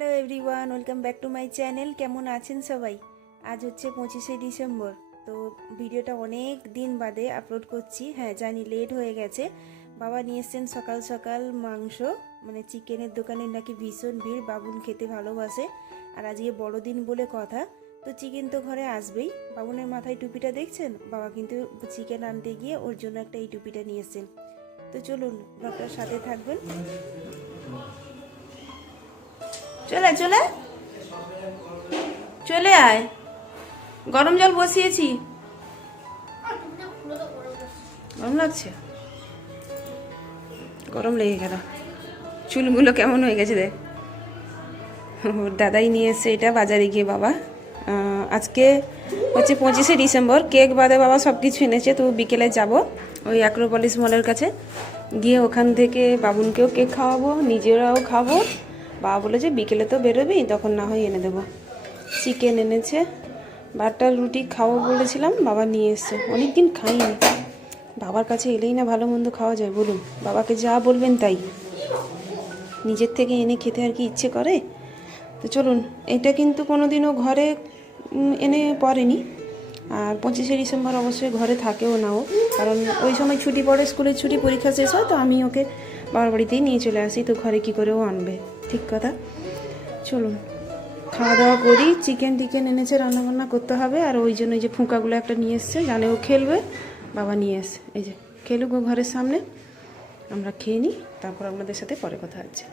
Hello everyone, welcome back to my channel. কেমন আছেন সবাই? আজ হচ্ছে পঁচিশে ডিসেম্বর, তো ভিডিওটা অনেক দিন বাদে আপলোড করছি। হ্যাঁ জানি লেট হয়ে গেছে। বাবা নিয়ে এসছেন সকাল সকাল মাংস মানে চিকেনের দোকানে নাকি ভীষণ ভিড়, বাবুন খেতে ভালোবাসে। আর আজকে বড়দিন বলে কথা, তো চিকেন তো ঘরে আসবেই। বাবুনের মাথায় টুপিটা দেখছেন? বাবা কিন্তু চিকেন আনতে গিয়ে ওর জন্য একটা এই টুপিটা নিয়ে এসছেন। তো চলুন, ব্লগটার সাথে থাকবেন। চলে চলে চলে আয়। গরম জল বসিয়েছি। গরম লাগছে? গরম লেগে গেল। চুলগুলো কেমন হয়ে গেছে দেখ। ওর দাদাই নিয়ে এসছে এটা বাজারে গিয়ে বাবা। আজকে হচ্ছে পঁচিশে ডিসেম্বর। কেক বাদে বাবা সব কিছু এনেছে, তো বিকেলে যাব ওই অ্যাক্রোপলিস মলের কাছে। গিয়ে ওখান থেকে বাবুনকেও কেক খাওয়াবো, নিজেরাও খাব। বাবা বলে যে বিকেলে তো বেরোবি, তখন না হয় এনে দেবো। চিকেন এনেছে, বারটা রুটি খাব বলেছিলাম, বাবা নিয়ে এসছে। অনেকদিন খাইনি। বাবার কাছে এলেই না ভালো মন্দ খাওয়া যায়, বলুন। বাবাকে যা বলবেন তাই। নিজের থেকে এনে খেতে আর কি ইচ্ছে করে? তো চলুন, এটা কিন্তু কোনোদিনও ঘরে এনে পড়েনি। আর পঁচিশে ডিসেম্বর অবশ্যই ঘরে থাকেও না ও। কারণ ওই সময় ছুটি পড়ে, স্কুলের ছুটি পরীক্ষা শেষ হয়, তো আমি ওকে বাবার বাড়িতেই নিয়ে চলে আসি, তো ঘরে কি করে ও আনবে? ঠিক কথা। চলুন খাওয়া দাওয়া করি চিকেন টিকেন এনেছে, রান্নাবান্না করতে হবে, আর ওই জন্য ওই যে ফুঁকাগুলো একটা নিয়ে এসছে জানে ও খেলবে, বাবা নিয়ে এসছে এই যে খেলুক ঘরের সামনে, আমরা খেয়ে নিই, তারপর আপনাদের সাথে পরে কথা হচ্ছে।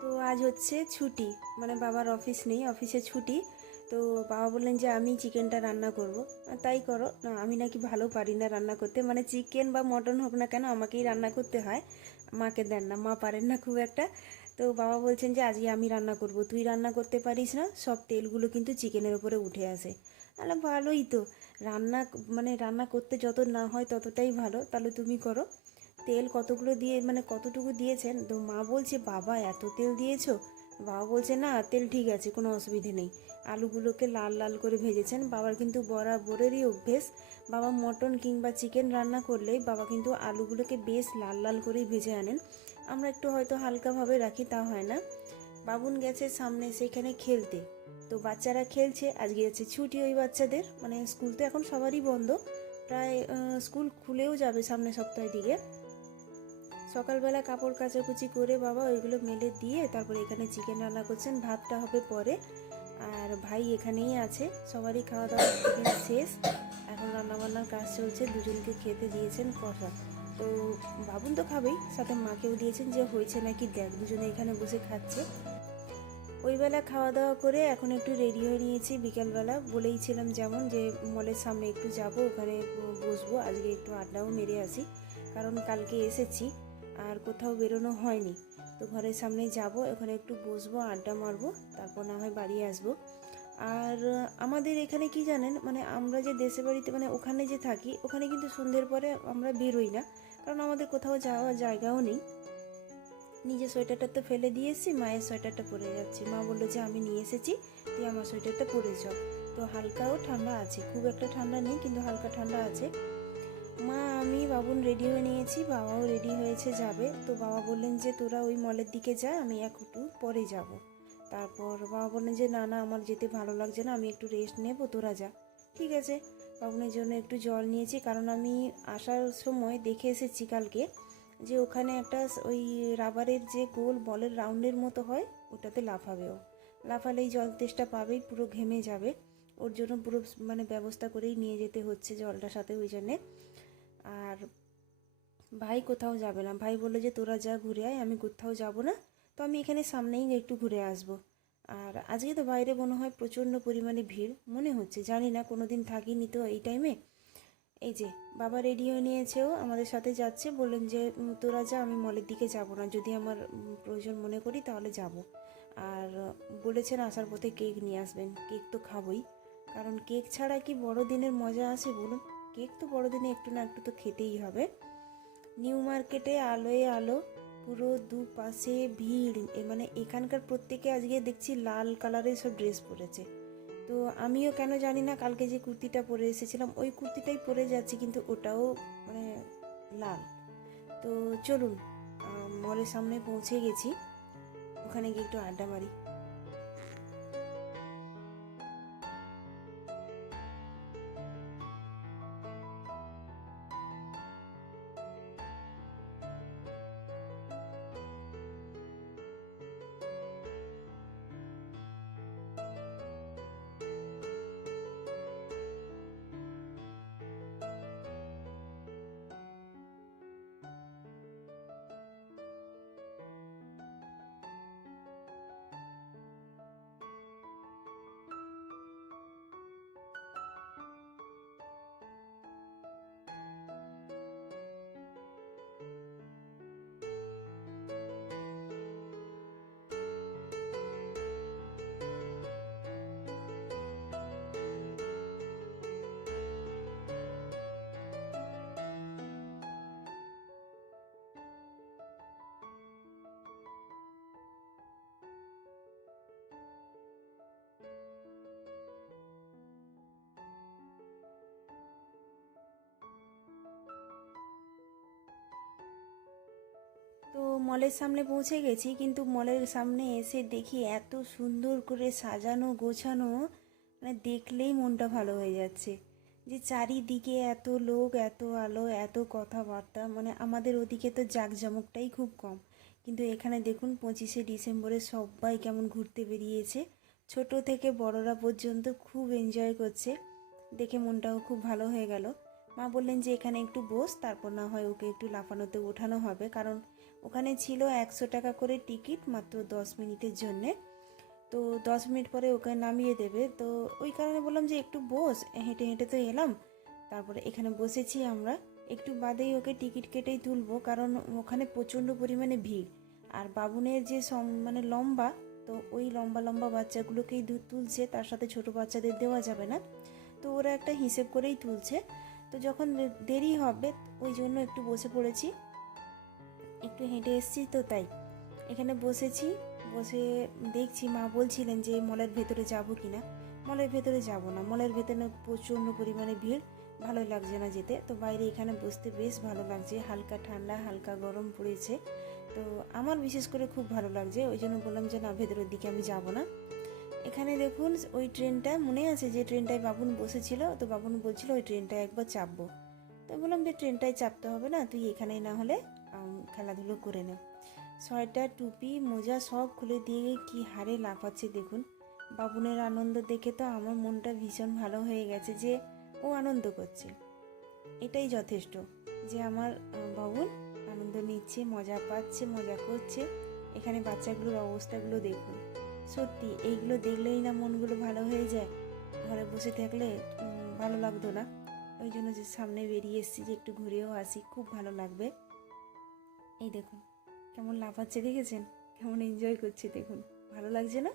তো আজ হচ্ছে ছুটি মানে বাবার অফিস নেই, অফিসে ছুটি, তো বাবা বললেন যে আমি চিকেনটা রান্না করব। তাই করো, না আমি নাকি ভালো পারি না রান্না করতে মানে চিকেন বা মটন হোক না কেন, আমাকেই রান্না করতে হয়। মাকে দেন না, মা পারেন না খুব একটা। তো বাবা বলছেন যে, আজকে আমি রান্না করব, তুই রান্না করতে পারিস না, সব তেলগুলো কিন্তু চিকেনের উপরে উঠে আসে। তাহলে ভালোই তো, রান্না মানে রান্না করতে যত না হয় ততটাই ভালো, তাহলে তুমি করো। তেল কতগুলো দিয়ে মানে কতটুকু দিয়েছেন? তো মা বলছে, বাবা, এত তেল দিয়েছ? বাবা বলছে, না, তেল ঠিক আছে, কোনো অসুবিধে নেই। আলুগুলোকে লাল লাল করে ভেজেছেন। বাবার কিন্তু বরাবরেরই অভ্যেস। বাবা মটন কিংবা চিকেন রান্না করলেই বাবা কিন্তু আলুগুলোকে বেশ লাল লাল করেই ভেজে আনেন। আমরা একটু হয়তো হালকাভাবে রাখি, তা হয় না। বাবুন গেছে সামনে সেখানে খেলতে। তো বাচ্চারা খেলছে, আজকে হচ্ছে ছুটি ওই বাচ্চাদের। মানে স্কুল তো এখন সবারই বন্ধ। প্রায় স্কুল খুলেও যাবে সামনে সপ্তাহের দিকে। সকালবেলা কাপড় কাচাকুচি করে বাবা ওইগুলো মেলে দিয়ে তারপরে এখানে চিকেন রান্না করছেন। ভাতটা হবে পরে। আর ভাই এখানেই আছে। সবারই খাওয়া দাওয়া শেষ। এখন রান্নাবান্নার কাজ চলছে। দুজনকে খেতে দিয়েছেন কষা। তো বাবুন তো খাবেই, সাথে মাকেও দিয়েছেন যে হয়েছে নাকি দেখ, দুজনে এখানে বসে খাচ্ছে। ওই বেলা খাওয়া দাওয়া করে এখন একটু রেডি হয়ে নিয়েছি বিকেলবেলা। বলেইছিলাম যেমন যে মলের সামনে একটু যাব, ওখানে বসবো। আজকে একটু আড্ডাও মেরে আসি। কারণ কালকে এসেছি, আর কোথাও বেরোনো হয়নি। তো ঘরের সামনে যাব, ওখানে একটু বসবো, আড্ডা মারবো, তারপর না হয় বাড়ি আসব। আর আমাদের এখানে কি জানেন মানে আমরা যে দেশে বাড়িতে মানে ওখানে যে থাকি, ওখানে কিন্তু সন্ধ্যের পরে আমরা বেরোই না। কারণ আমাদের কোথাও যাওয়ার জায়গাও নেই। নিজের সোয়েটারটা তো ফেলে দিয়ে এসেছি, মায়ের সোয়েটারটা পরে যাচ্ছি। মা বলল যে, আমি নিয়ে এসেছি, তুই আমার সোয়েটারটা পরে যাও তো হালকাও ঠান্ডা আছে, খুব একটা ঠান্ডা নেই, কিন্তু হালকা ঠান্ডা আছে। মা, আমি বাবুন রেডি হয়ে নিয়েছি, বাবাও রেডি হয়েছে যাবে। তো বাবা বললেন যে, তোরা ওই মলের দিকে যা, আমি একটু পরে যাব। তারপর বাবা বললেন যে, না না, আমার যেতে ভালো লাগছে না, আমি একটু রেস্ট নেব, তোরা যা। ঠিক আছে। বাবুনের জন্য একটু জল নিয়েছি, কারণ আমি আসার সময় দেখে এসেছি কালকে যে, ওখানে একটা ওই রাবারের যে গোল বলের রাউন্ডের মতো হয়, ওটাতে লাফাবে ও লাফালেই জল তেষ্টা পাবেই, পুরো ঘেমে যাবে। ওর জন্য পুরো মানে ব্যবস্থা করেই নিয়ে যেতে হচ্ছে জলটা সাথে, ওই জন্যে। আর ভাই কোথাও যাবে না। ভাই বলল যে, তোরা যা ঘুরে আয়, আমি কোথাও যাব না। তো আমি এখানে সামনেই একটু ঘুরে আসব। আর আজকে তো বাইরে মনে হয় প্রচণ্ড পরিমাণে ভিড়, মনে হচ্ছে। জানি না কোনো দিন থাকিনি তো এই টাইমে এই যে, বাবা রেডি হয়ে নিয়েছেও, আমাদের সাথে যাচ্ছে। বললেন যে তোরা যা, আমি মলের দিকে যাব না। যদি আমার প্রয়োজন মনে করি, তাহলে যাব। আর বলেছেন, আসার পথে কেক নিয়ে আসবেন। কেক তো খাবই। কারণ কেক ছাড়া কি বড়দিনের মজা আছে বলুন? কেক তো বড়দিনে একটু না একটু তো খেতেই হবে। নিউ মার্কেটে আলোয় আলো, পুরো দুপাশে ভিড়। মানে এখানকার প্রত্যেকে আজকে দেখছি লাল কালারের সব ড্রেস পরেছে। তো আমিও কেন জানি না, কালকে যে কুর্তিটা পরে এসেছিলাম, ওই কুর্তিটাই পরে যাচ্ছি, কিন্তু ওটাও মানে লাল। তো চলুন মলের সামনে পৌঁছে গেছি। ওখানে গিয়ে একটু আড্ডা মারি। তো মলের সামনে পৌঁছে গেছি, কিন্তু মলের সামনে এসে দেখি এত সুন্দর করে সাজানো, গোছানো মানে দেখলেই মনটা ভালো হয়ে যাচ্ছে। যে চারিদিকে এত লোক, এত আলো, এত কথাবার্তা মানে আমাদের ওদিকে তো জাঁকজমকটাই খুব কম। কিন্তু এখানে দেখুন পঁচিশে ডিসেম্বরে সবাই কেমন ঘুরতে বেরিয়েছে। ছোট থেকে বড়রা পর্যন্ত খুব এনজয় করছে। দেখে মনটাও খুব ভালো হয়ে গেল। মা বললেন যে এখানে একটু বস, তারপর না হয় ওকে একটু লাফানোতে ওঠানো হবে। কারণ ওখানে ছিল একশো টাকা করে টিকিট মাত্র দশ মিনিটের জন্যে। তো দশ মিনিট পরে ওকে নামিয়ে দেবে। তো ওই কারণে বললাম যে একটু বস। হেঁটে হেঁটে তো এলাম। তারপরে এখানে বসেছি আমরা। একটু বাদেই ওকে টিকিট কেটেই তুলবো, কারণ ওখানে প্রচণ্ড পরিমাণে ভিড়। আর বাবুনের যে সম- মানে লম্বা, তো ওই লম্বা লম্বা বাচ্চাগুলোকেই দুধ তুলছে। তার সাথে ছোট বাচ্চাদের দেওয়া যাবে না। তো ওরা একটা হিসেব করেই তুলছে। তো যখন দেরি হবে, ওই জন্য একটু বসে পড়েছি। একটু হেঁটে এসেছি তো তাই। এখানে বসেছি, বসে দেখছি, মা বলছিলেন যে মলের ভেতরে যাব কি না মলের ভেতরে যাব না, মলের ভেতরে প্রচণ্ড পরিমাণে ভিড়। ভালো লাগছে না যেতে। তো বাইরে এখানে বসতে বেশ ভালো লাগছে। হালকা ঠান্ডা, হালকা গরম পড়েছে। তো আমার বিশেষ করে খুব ভালো লাগছে। ওই জন্য বললাম যে, না, ভেতরের দিকে আমি যাব না। এখানে দেখুন, ওই ট্রেনটা, মনে আছে যে ট্রেনটায় বাবুন বসেছিল? তো বাবুন বলছিল, ওই ট্রেনটায় একবার চাপবো। তো বললাম যে ট্রেনটায় চাপতে হবে না, তুই এখানেই না হলে খেলাধুলো করে নে। সোয়েটার, টুপি, মোজা সব খুলে দিয়ে কি হারে লাফাচ্ছে দেখুন। বাবুনের আনন্দ দেখে তো আমার মনটা ভীষণ ভালো হয়ে গেছে যে ও আনন্দ করছে। এটাই যথেষ্ট যে আমার বাবুন আনন্দ নিচ্ছে, মজা পাচ্ছে, মজা করছে। এখানে বাচ্চাগুলোর অবস্থাগুলো দেখুন। সত্যি, এইগুলো দেখলেই না মনগুলো ভালো হয়ে যায়। ঘরে বসে থাকলে ভালো লাগতো না। ওই জন্য যে সামনে বেরিয়ে এসেছি যে একটু ঘুরেও আসি, খুব ভালো লাগবে। এই দেখুন, কেমন লাফাচ্ছে, দেখেছেন? কেমন এনজয় করছে, দেখুন। ভালো লাগছে না?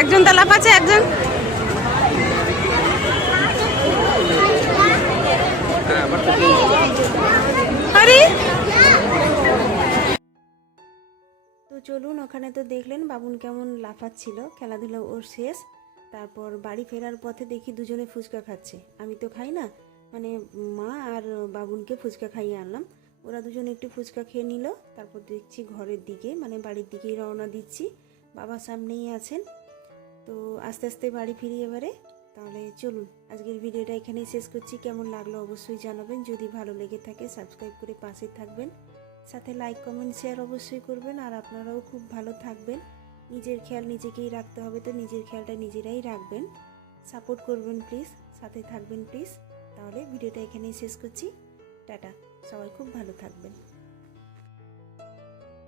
একজন তো লাফাচ্ছে একজন। তো চলুন, ওখানে তো দেখলেন বাবুন কেমন লাফাচ্ছিল, খেলাধুলা ওর শেষ। তারপর বাড়ি ফেরার পথে দেখি দুজনে ফুচকা খাচ্ছে। আমি তো খাই না মানে মা আর বাবুনকে ফুচকা খাইয়ে আনলাম। ওরা দুজনে একটু ফুচকা খেয়ে নিল, তারপর দেখছি ঘরের দিকে মানে বাড়ির দিকেই রওনা দিচ্ছি। বাবা সামনেই আছেন। তো আস্তে আস্তে বাড়ি ফিরি এবারে। তাহলে চলুন, আজকের ভিডিওটা এখানেই শেষ করছি। কেমন লাগল অবশ্যই জানাবেন। যদি ভালো লেগে থাকে সাবস্ক্রাইব করে পাশে থাকবেন। সাথে লাইক কমেন্ট শেয়ার অবশ্যই করবেন। আর আপনারাও খুব ভালো থাকবেন। নিজের খেয়াল নিজেকেই রাখতে হবে তো, নিজের খেয়ালটা নিজেরাই রাখবেন। সাপোর্ট করবেন প্লিজ সাথে থাকবেন প্লিজ তাহলে ভিডিওটা এখানেই শেষ করছি। টাটা, সবাই খুব ভালো থাকবেন।